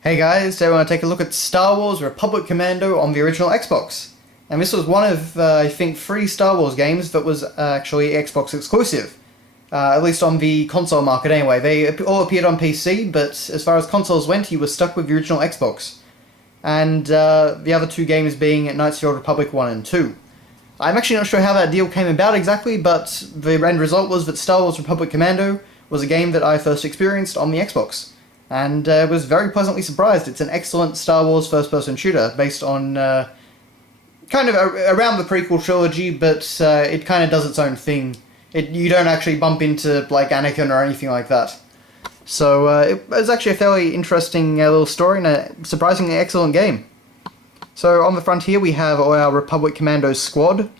Hey guys, today I want to take a look at Star Wars Republic Commando on the original Xbox. And this was one of, I think, 3 Star Wars games that was actually Xbox exclusive. At least on the console market anyway. They all appeared on PC, but as far as consoles went, you were stuck with the original Xbox. And the other 2 games being Knights of the Old Republic 1 and 2. I'm actually not sure how that deal came about exactly, but the end result was that Star Wars Republic Commando was a game that I first experienced on the Xbox. And was very pleasantly surprised. It's an excellent Star Wars first-person shooter based on kind of around the prequel trilogy, but it kind of does its own thing. You don't actually bump into like Anakin or anything like that. So it was actually a fairly interesting little story and a surprisingly excellent game. So on the front here we have all our Republic Commando squad.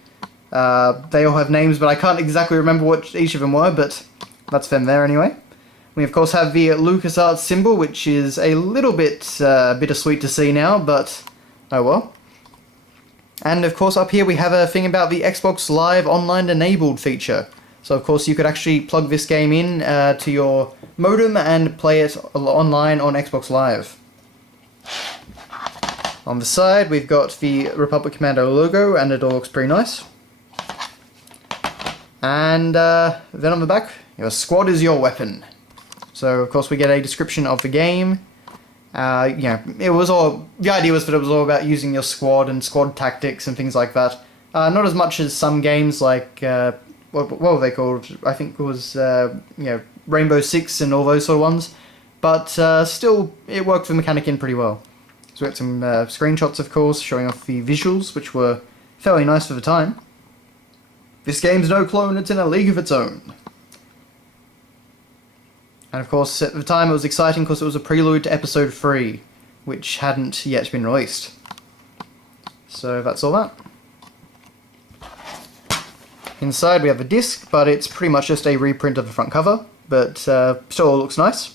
They all have names, but I can't exactly remember what each of them were, but that's them there anyway. We of course have the LucasArts symbol, which is a little bit bittersweet to see now, but oh well. And of course up here we have a thing about the Xbox Live Online Enabled feature. So of course you could actually plug this game in to your modem and play it online on Xbox Live. On the side we've got the Republic Commando logo, and it all looks pretty nice. And then on the back, your squad is your weapon. So of course we get a description of the game. It was all, the idea was that it was all about using your squad and squad tactics and things like that. Not as much as some games like what were they called? I think it was Rainbow Six and all those sort of ones. But still, it worked the mechanic in pretty well. So we got some screenshots, of course, showing off the visuals, which were fairly nice for the time. This game's no clone; it's in a league of its own. And of course, at the time it was exciting because it was a prelude to Episode 3, which hadn't yet been released. So that's all that. Inside we have a disc, but it's pretty much just a reprint of the front cover, but still looks nice.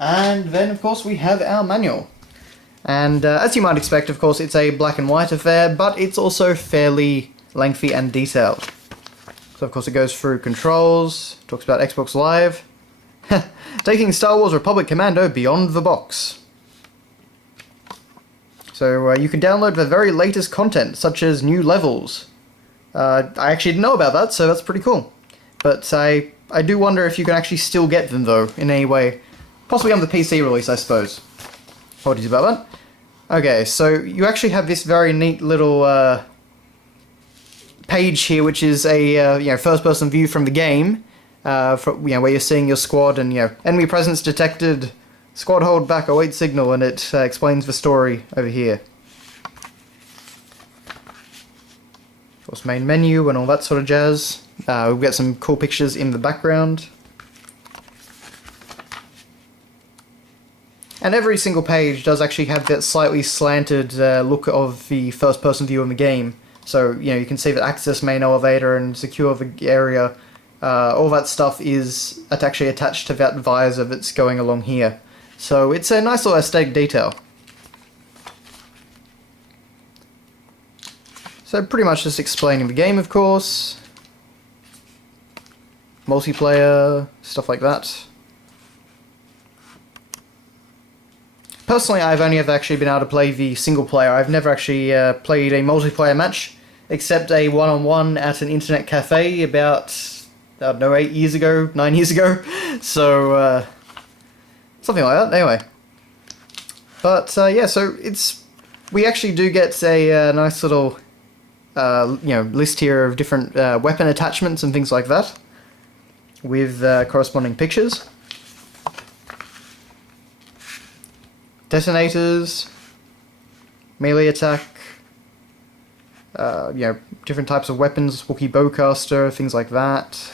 And then of course we have our manual. And as you might expect, of course, it's a black and white affair, but it's also fairly lengthy and detailed. So of course it goes through controls, talks about Xbox Live, taking Star Wars Republic Commando beyond the box. So you can download the very latest content, such as new levels. I actually didn't know about that, so that's pretty cool. But I do wonder if you can actually still get them though, in any way. Possibly on the PC release, I suppose. Apologies about that. Okay, so you actually have this very neat little page here, which is a first-person view from the game, where you're seeing your squad and enemy presence detected, squad hold back, await signal, and it explains the story over here. Of course, main menu and all that sort of jazz. We've got some cool pictures in the background. And every single page does actually have that slightly slanted look of the first-person view in the game. So, you can see that access main elevator and secure the area, all that stuff is actually attached to that visor that's going along here. So it's a nice little aesthetic detail. So pretty much just explaining the game, of course. Multiplayer, stuff like that. Personally, I've only ever actually been able to play the single player. I've never actually played a multiplayer match, except a one-on-one at an internet cafe about, I don't know, 8 years ago, 9 years ago. So, something like that, anyway. But, yeah, so we actually do get a nice little, list here of different weapon attachments and things like that, with corresponding pictures. Detonators, melee attack, different types of weapons, Wookiee bowcaster, things like that.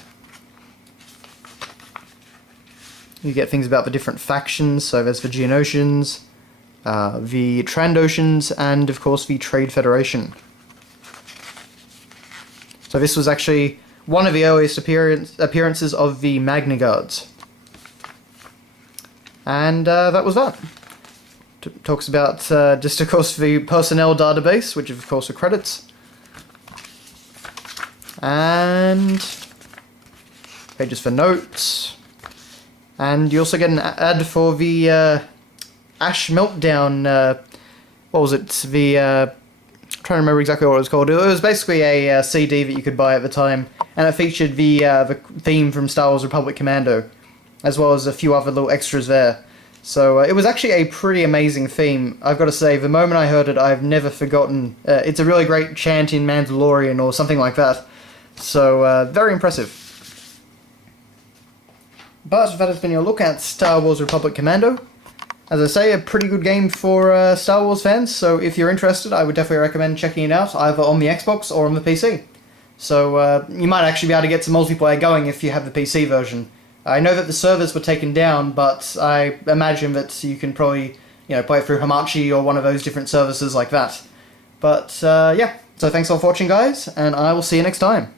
You get things about the different factions, so there's the Geonosians, the Trandoshans, and of course the Trade Federation. So this was actually one of the earliest appearances of the Magna Guards. And that was that. Talks about just of course the personnel database, which of course are credits, and pages for notes, And you also get an ad for the Ash Meltdown, what was it, I'm trying to remember exactly what it was called. It was basically a CD that you could buy at the time, and it featured the theme from Star Wars Republic Commando, as well as a few other little extras there. So it was actually a pretty amazing theme. I've got to say, the moment I heard it, I've never forgotten. It's a really great chant in Mandalorian or something like that. So very impressive. But that has been your look at Star Wars Republic Commando. As I say, a pretty good game for Star Wars fans, so if you're interested, I would definitely recommend checking it out, either on the Xbox or on the PC. So you might actually be able to get some multiplayer going if you have the PC version. I know that the servers were taken down, but I imagine that you can probably, play it through Hamachi or one of those different services like that. But yeah, so thanks all for watching, guys, and I will see you next time.